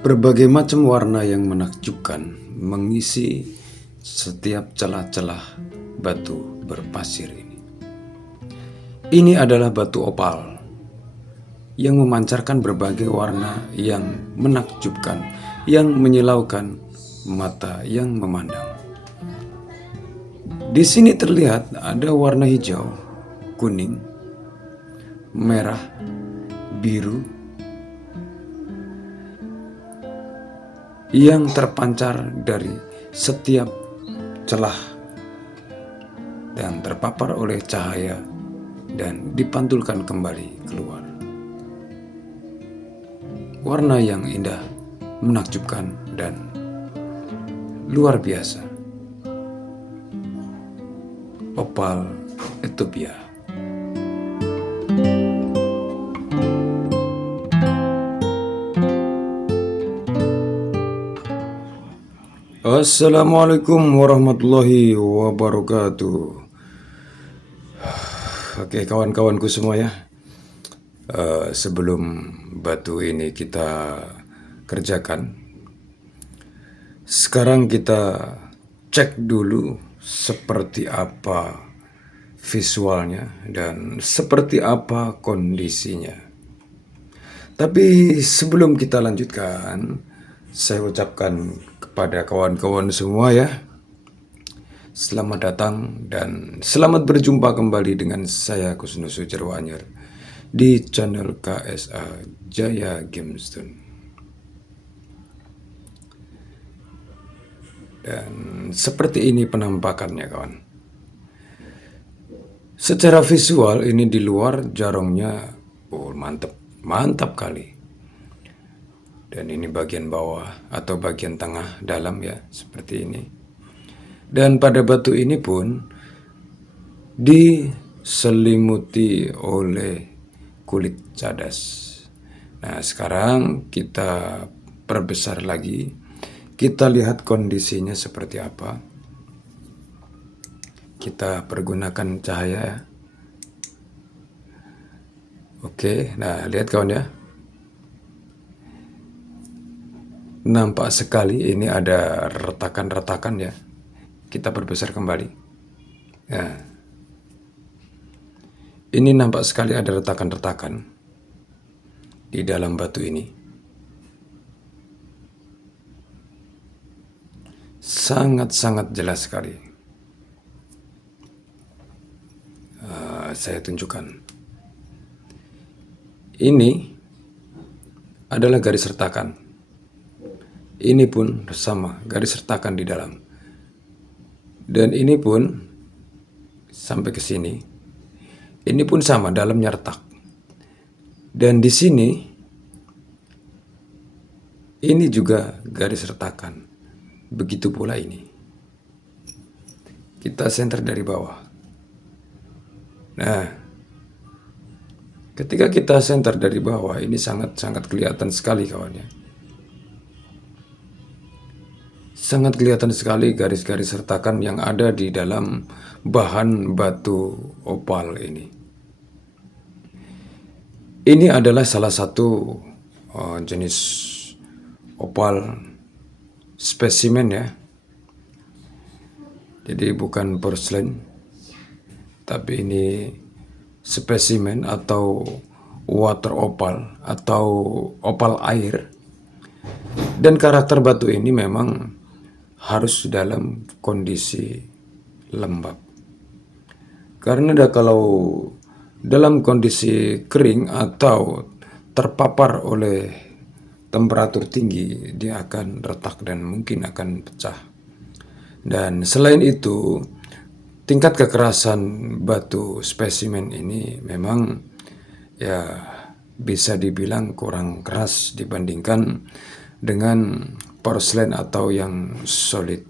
Berbagai macam warna yang menakjubkan mengisi setiap celah-celah batu berpasir ini. Ini adalah batu opal yang memancarkan berbagai warna yang menakjubkan, yang menyilaukan mata yang memandang. Di sini terlihat ada warna hijau, kuning, merah, biru, yang terpancar dari setiap celah dan terpapar oleh cahaya dan dipantulkan kembali keluar. Warna yang indah, menakjubkan, dan luar biasa. Opal Ethiopia. Assalamualaikum warahmatullahi wabarakatuh. Oke, kawan-kawanku semua ya. Sebelum batu ini kita kerjakan, sekarang kita cek dulu seperti apa visualnya dan seperti apa kondisinya. Tapi sebelum kita lanjutkan, saya ucapkan kepada kawan-kawan semua ya, selamat datang dan selamat berjumpa kembali dengan saya Kusno Sujarwo Anyer di channel KSA Jaya Gamestone. Dan seperti ini penampakannya kawan. Secara visual ini di luar jarongnya, mantap kali. Dan ini bagian bawah atau bagian tengah dalam ya, seperti ini. Dan pada batu ini pun diselimuti oleh kulit cadas. Nah, sekarang kita perbesar lagi. Kita lihat kondisinya seperti apa. Kita pergunakan cahaya ya. Oke, nah lihat kawan ya. Nampak sekali ini ada retakan-retakan ya. Kita perbesar kembali. Nah, ini nampak sekali ada retakan-retakan di dalam batu ini. Sangat-sangat jelas sekali. Saya tunjukkan. Ini adalah garis retakan. Ini pun sama, garis retakan di dalam. Dan ini pun sampai ke sini. Ini pun sama, dalamnya retak. Dan di sini ini juga garis retakan. Begitu pula ini. Kita senter dari bawah. Nah, ketika kita senter dari bawah, ini sangat-sangat kelihatan sekali kawannya. Sangat kelihatan sekali garis-garis retakan yang ada di dalam bahan batu opal ini. Ini adalah salah satu jenis opal spesimen ya. Jadi bukan porselen, tapi ini spesimen atau water opal atau opal air. Dan karakter batu ini memang harus dalam kondisi lembab. Karena kalau dalam kondisi kering atau terpapar oleh temperatur tinggi, dia akan retak dan mungkin akan pecah. Dan selain itu, tingkat kekerasan batu spesimen ini memang ya bisa dibilang kurang keras dibandingkan dengan porselen atau yang solid.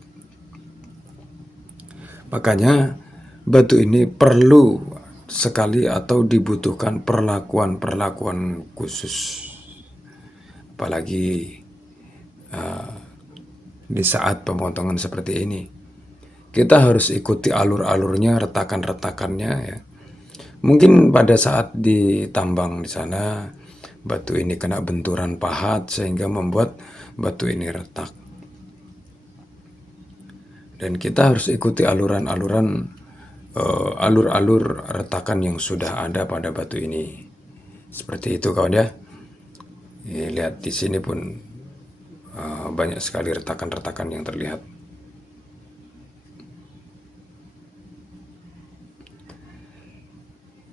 Makanya batu ini perlu sekali atau dibutuhkan perlakuan-perlakuan khusus. Apalagi di saat pemotongan seperti ini, kita harus ikuti alur-alurnya, retakan-retakannya ya. Mungkin pada saat ditambang di sana batu ini kena benturan pahat sehingga membuat batu ini retak. Dan kita harus ikuti alur-alur retakan yang sudah ada pada batu ini. Seperti itu kawan ya. Lihat di sini pun banyak sekali retakan-retakan yang terlihat.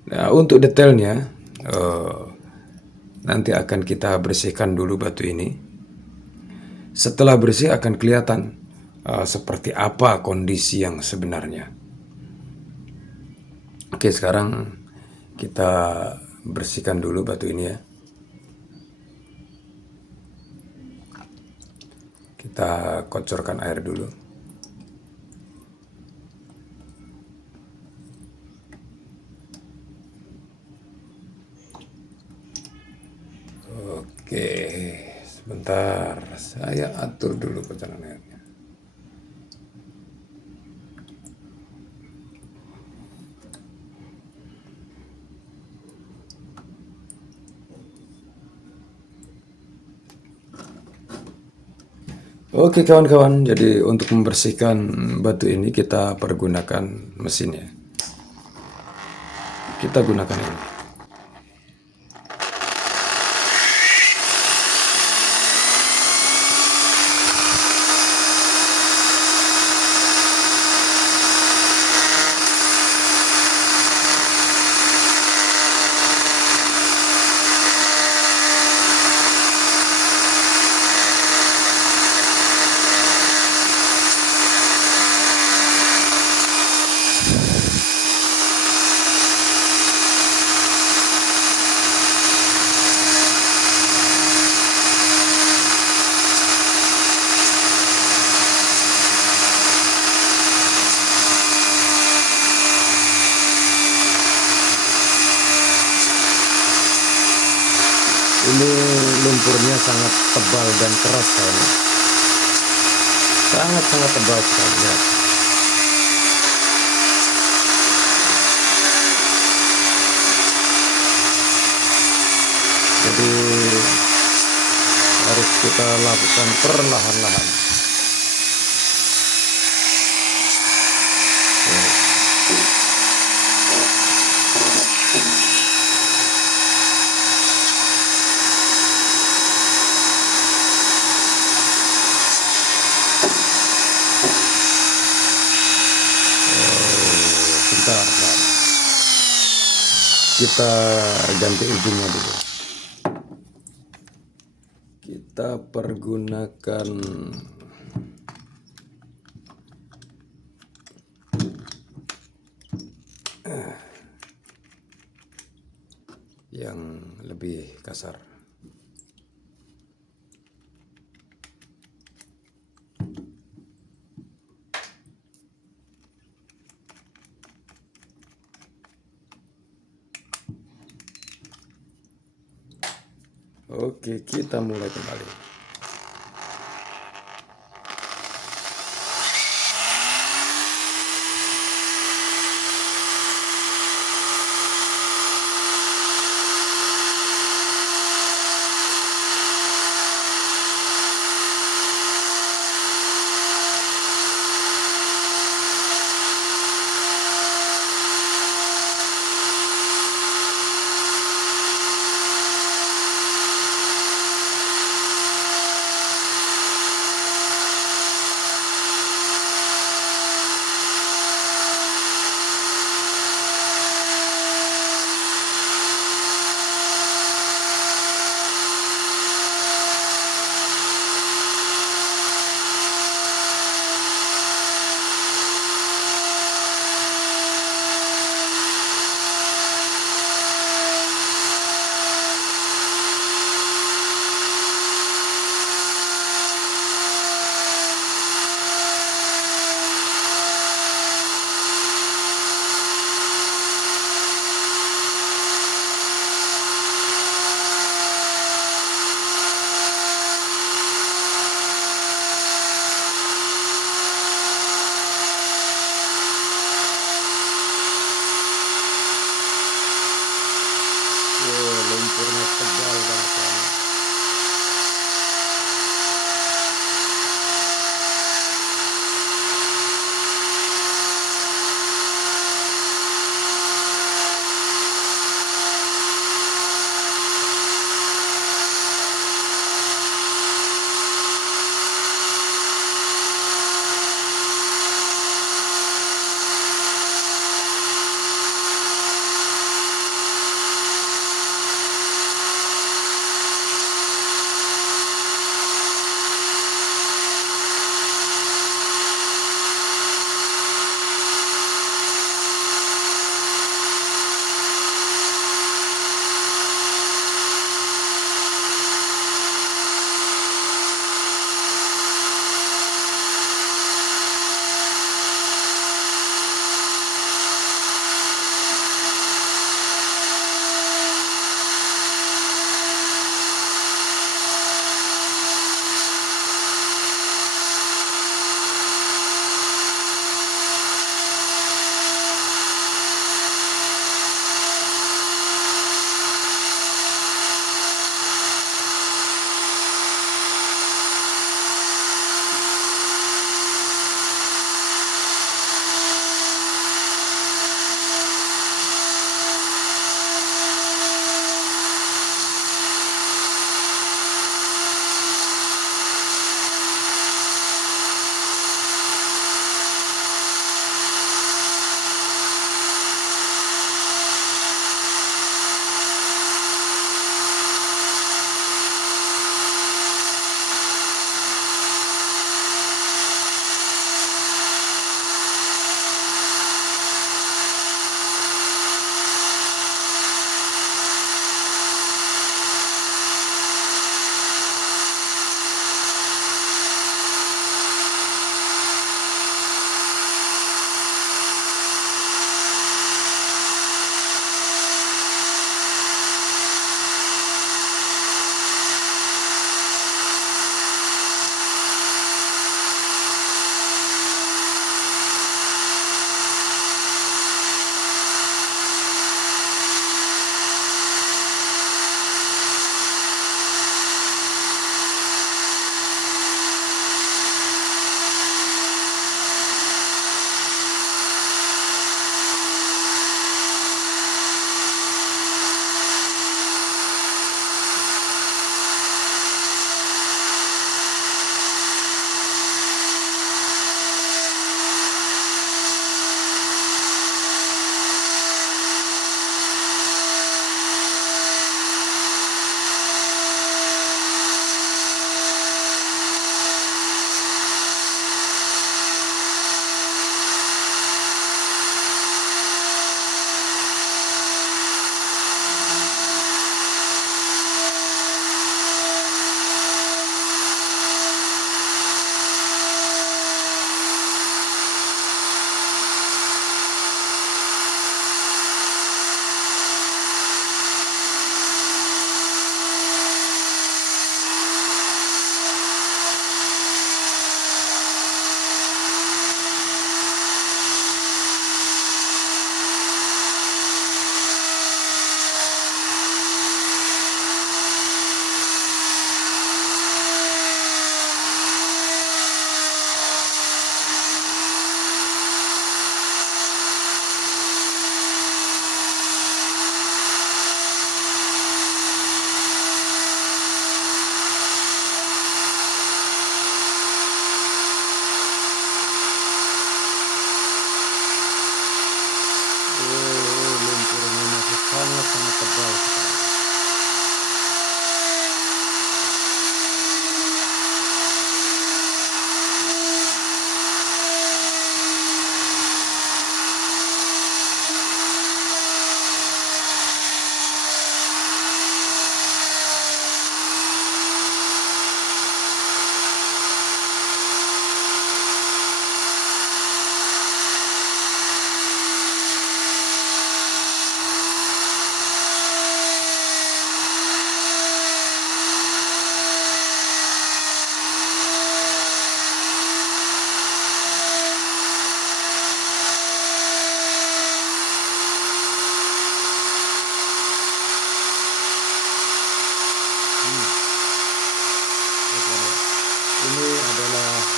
Nah, untuk detailnya nanti akan kita bersihkan dulu batu ini. Setelah bersih akan kelihatan seperti apa kondisi yang sebenarnya. Oke, sekarang kita bersihkan dulu batu ini ya. Kita kocorkan air dulu. Oke, sebentar, saya atur dulu kocoran airnya. Oke kawan-kawan, jadi untuk membersihkan batu ini kita pergunakan mesinnya. Kita gunakan ini. Ini lumpurnya sangat tebal dan keras kawan. Sangat-sangat tebal sekali ya. Jadi harus kita lakukan perlahan-lahan. Bentar. Kita ganti ujungnya dulu. Kita pergunakan yang lebih kasar. Oke, kita mulai kembali.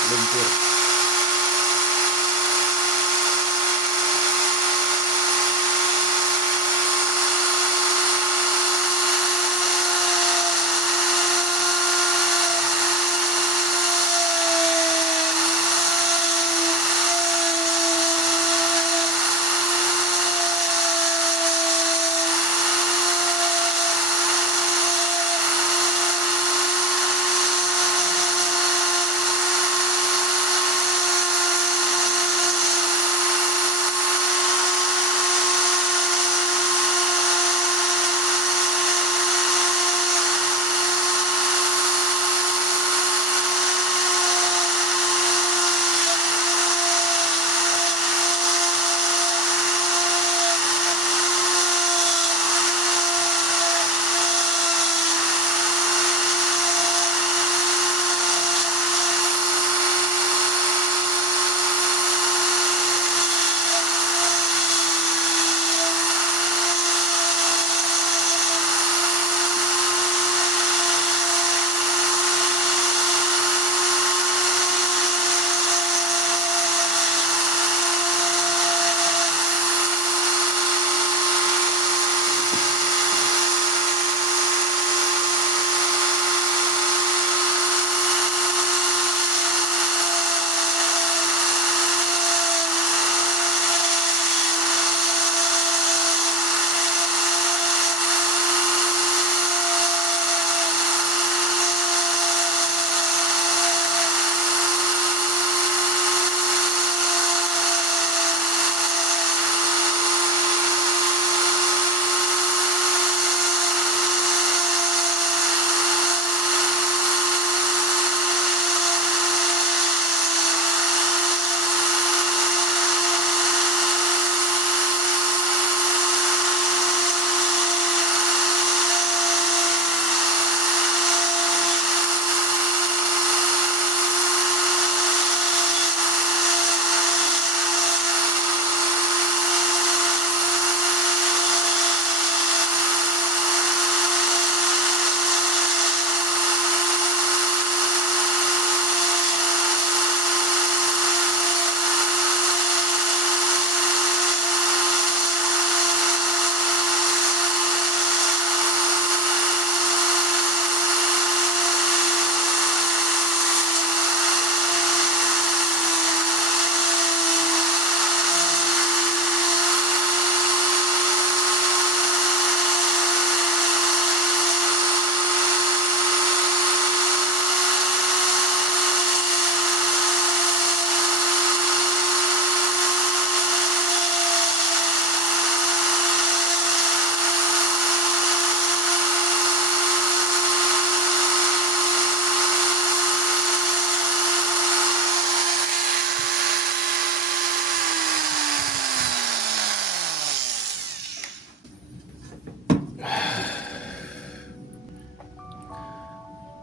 lumpur.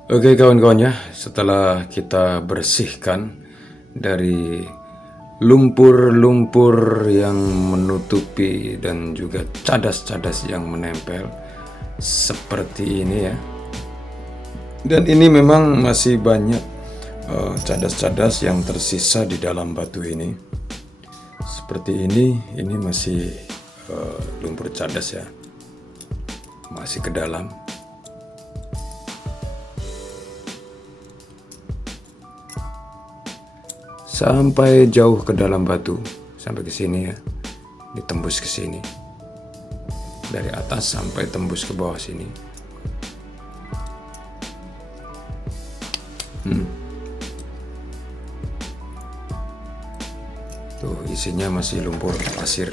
Oke kawan-kawan ya, setelah kita bersihkan dari lumpur-lumpur yang menutupi dan juga cadas-cadas yang menempel seperti ini ya. Dan ini memang masih banyak cadas-cadas yang tersisa di dalam batu ini. Seperti ini masih lumpur cadas ya, masih ke dalam. Sampai jauh ke dalam batu, sampai ke sini ya, ditembus ke sini, dari atas sampai tembus ke bawah sini. Tuh isinya masih lumpur pasir.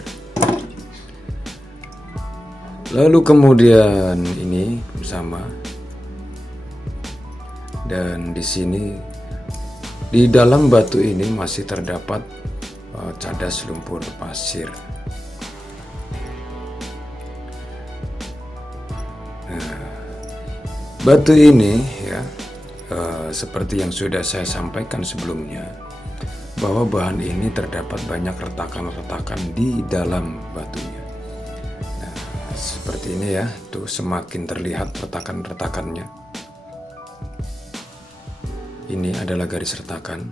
Lalu kemudian ini sama, dan di sini. Di dalam batu ini masih terdapat cadas lumpur pasir. Nah, batu ini ya, seperti yang sudah saya sampaikan sebelumnya, bahwa bahan ini terdapat banyak retakan-retakan di dalam batunya. Nah, seperti ini ya, tuh semakin terlihat retakan-retakannya. Ini adalah garis retakan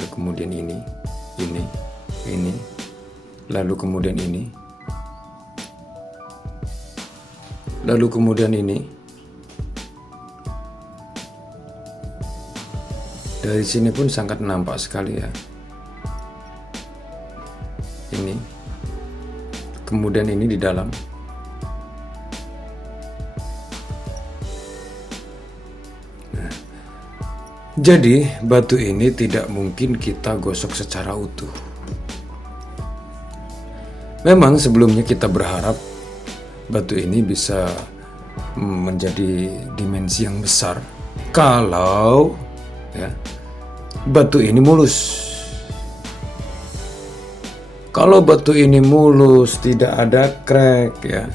lalu kemudian ini, lalu kemudian ini, lalu kemudian ini. Dari sini pun sangat nampak sekali ya. Ini, kemudian ini di dalam. Nah, jadi batu ini tidak mungkin kita gosok secara utuh. Memang sebelumnya kita berharap batu ini bisa menjadi dimensi yang besar kalau ya, batu ini mulus. Kalau batu ini mulus, tidak ada crack ya,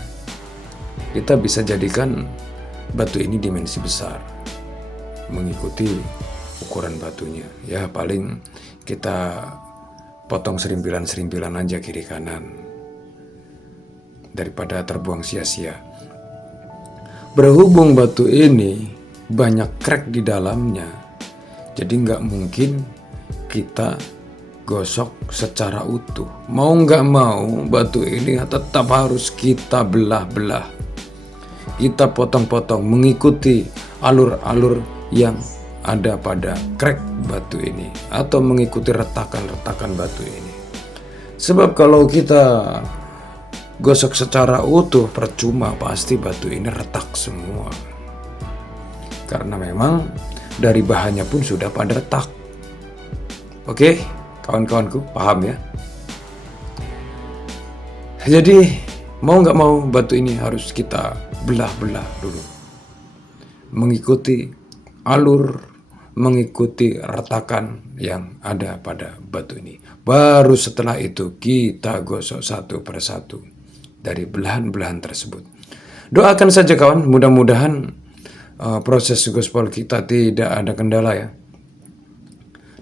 kita bisa jadikan batu ini dimensi besar mengikuti ukuran batunya. Ya paling kita potong serimpilan-serimpilan aja kiri kanan daripada terbuang sia-sia. Berhubung batu ini banyak crack di dalamnya, jadi nggak mungkin kita gosok secara utuh. Mau nggak mau batu ini tetap harus kita belah-belah, kita potong-potong mengikuti alur-alur yang ada pada crack batu ini atau mengikuti retakan-retakan batu ini. Sebab kalau kita gosok secara utuh percuma, pasti batu ini retak semua. Karena memang dari bahannya pun sudah pada retak. Oke, kawan-kawanku paham ya? Jadi mau nggak mau batu ini harus kita belah-belah dulu, mengikuti alur, mengikuti retakan yang ada pada batu ini. Baru setelah itu kita gosok satu persatu dari belahan-belahan tersebut. Doakan saja kawan, mudah-mudahan proses gospel kita tidak ada kendala ya.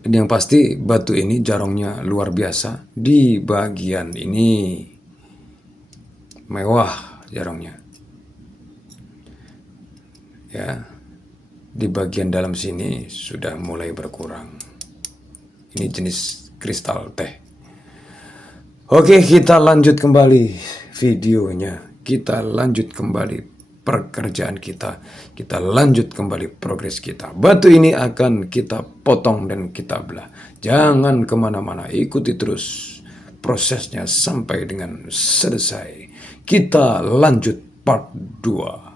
Dan yang pasti batu ini jarongnya luar biasa. Di bagian ini mewah jarongnya. Ya, di bagian dalam sini sudah mulai berkurang. Ini jenis kristal teh. Oke, kita lanjut kembali videonya. Kita lanjut kembali pekerjaan kita. Kita lanjut kembali progres kita. Batu ini akan kita potong dan kita belah. Jangan kemana-mana, ikuti terus prosesnya sampai dengan selesai. Kita lanjut part 2.